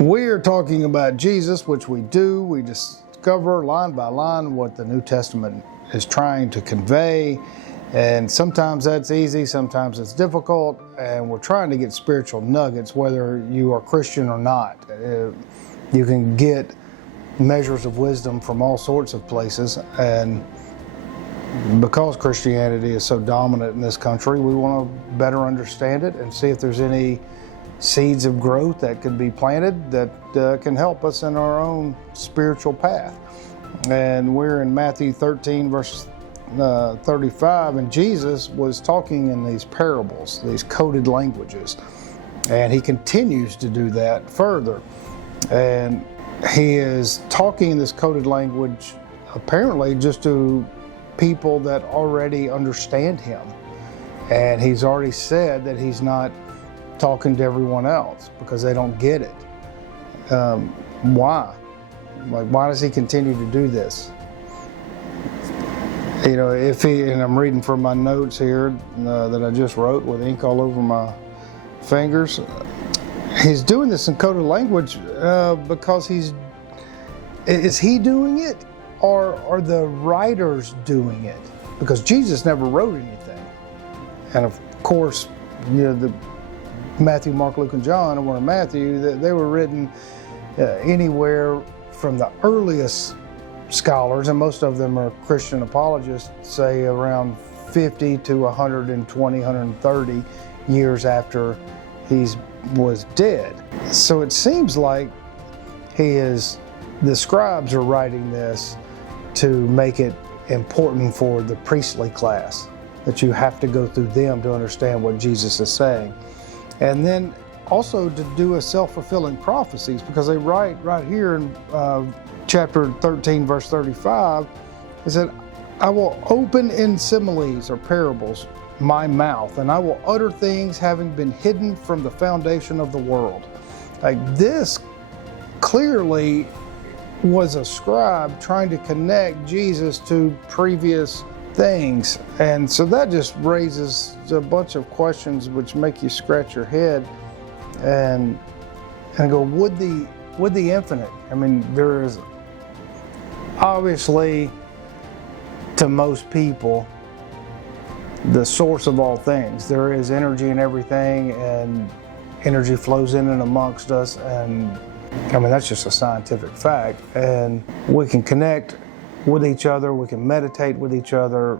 We're talking about Jesus, which we do. We discover line by line what the New Testament is trying to convey. And sometimes that's easy, sometimes it's difficult, and we're trying to get spiritual nuggets, whether you are Christian or not. You can get measures of wisdom from all sorts of places, and because Christianity is so dominant in this country, we want to better understand it and see if there's any seeds of growth that could be planted that can help us in our own spiritual path. And we're in Matthew 13, verse 35, and Jesus was talking in these parables, these coded languages, and he continues to do that further. And he is talking in this coded language apparently just to people that already understand him, and he's already said that he's not talking to everyone else because they don't get it. Why? Why does he continue to do this? You know, and I'm reading from my notes here that I just wrote with ink all over my fingers. He's doing this in coded language because is he doing it, or are the writers doing it? Because Jesus never wrote anything. And of course, you know, the Matthew, Mark, Luke, and John, and one of Matthew, they were written anywhere from the earliest scholars, and most of them are Christian apologists, say around 50 to 120, 130 years after he was dead. So it seems like the scribes are writing this to make it important for the priestly class, that you have to go through them to understand what Jesus is saying. And then also to do a self-fulfilling prophecies, because they write right here in chapter 13, verse 35, it said, I will open in similes or parables my mouth, and I will utter things having been hidden from the foundation of the world. Like, this clearly was a scribe trying to connect Jesus to previous things. And so that just raises a bunch of questions which make you scratch your head and go, would the infinite, I mean, there is obviously, to most people, the source of all things. There is energy in everything, and energy flows in and amongst us, and I mean, that's just a scientific fact. And we can connect with each other, we can meditate with each other.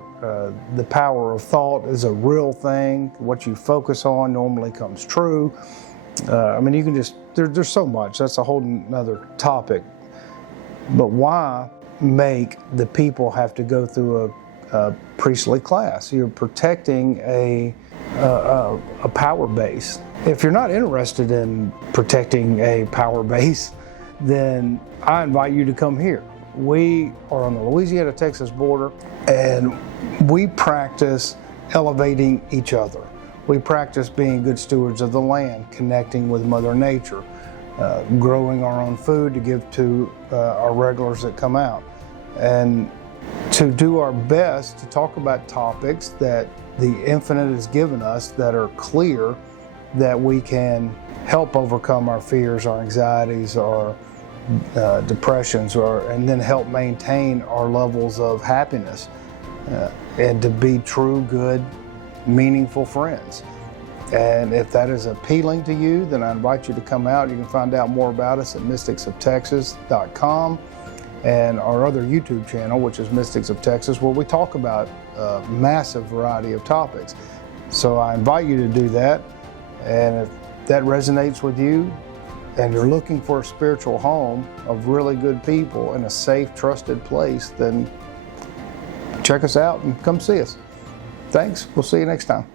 The power of thought is a real thing. What you focus on normally comes true. I mean, you can just, there's so much. That's a whole nother topic. But why make the people have to go through a priestly class? You're protecting a power base. If you're not interested in protecting a power base, then I invite you to come here. We are on the Louisiana-Texas border, and we practice elevating each other. We practice being good stewards of the land, connecting with Mother Nature, growing our own food to give to our regulars that come out, and to do our best to talk about topics that the infinite has given us that are clear, that we can help overcome our fears, our anxieties, our depressions, and then help maintain our levels of happiness, and to be true, good, meaningful friends. And if that is appealing to you, then I invite you to come out. You can find out more about us at mysticsoftexas.com and our other YouTube channel, which is Mystics of Texas, where we talk about a massive variety of topics. So I invite you to do that. And if that resonates with you and you're looking for a spiritual home of really good people in a safe, trusted place, then check us out and come see us. Thanks. We'll see you next time.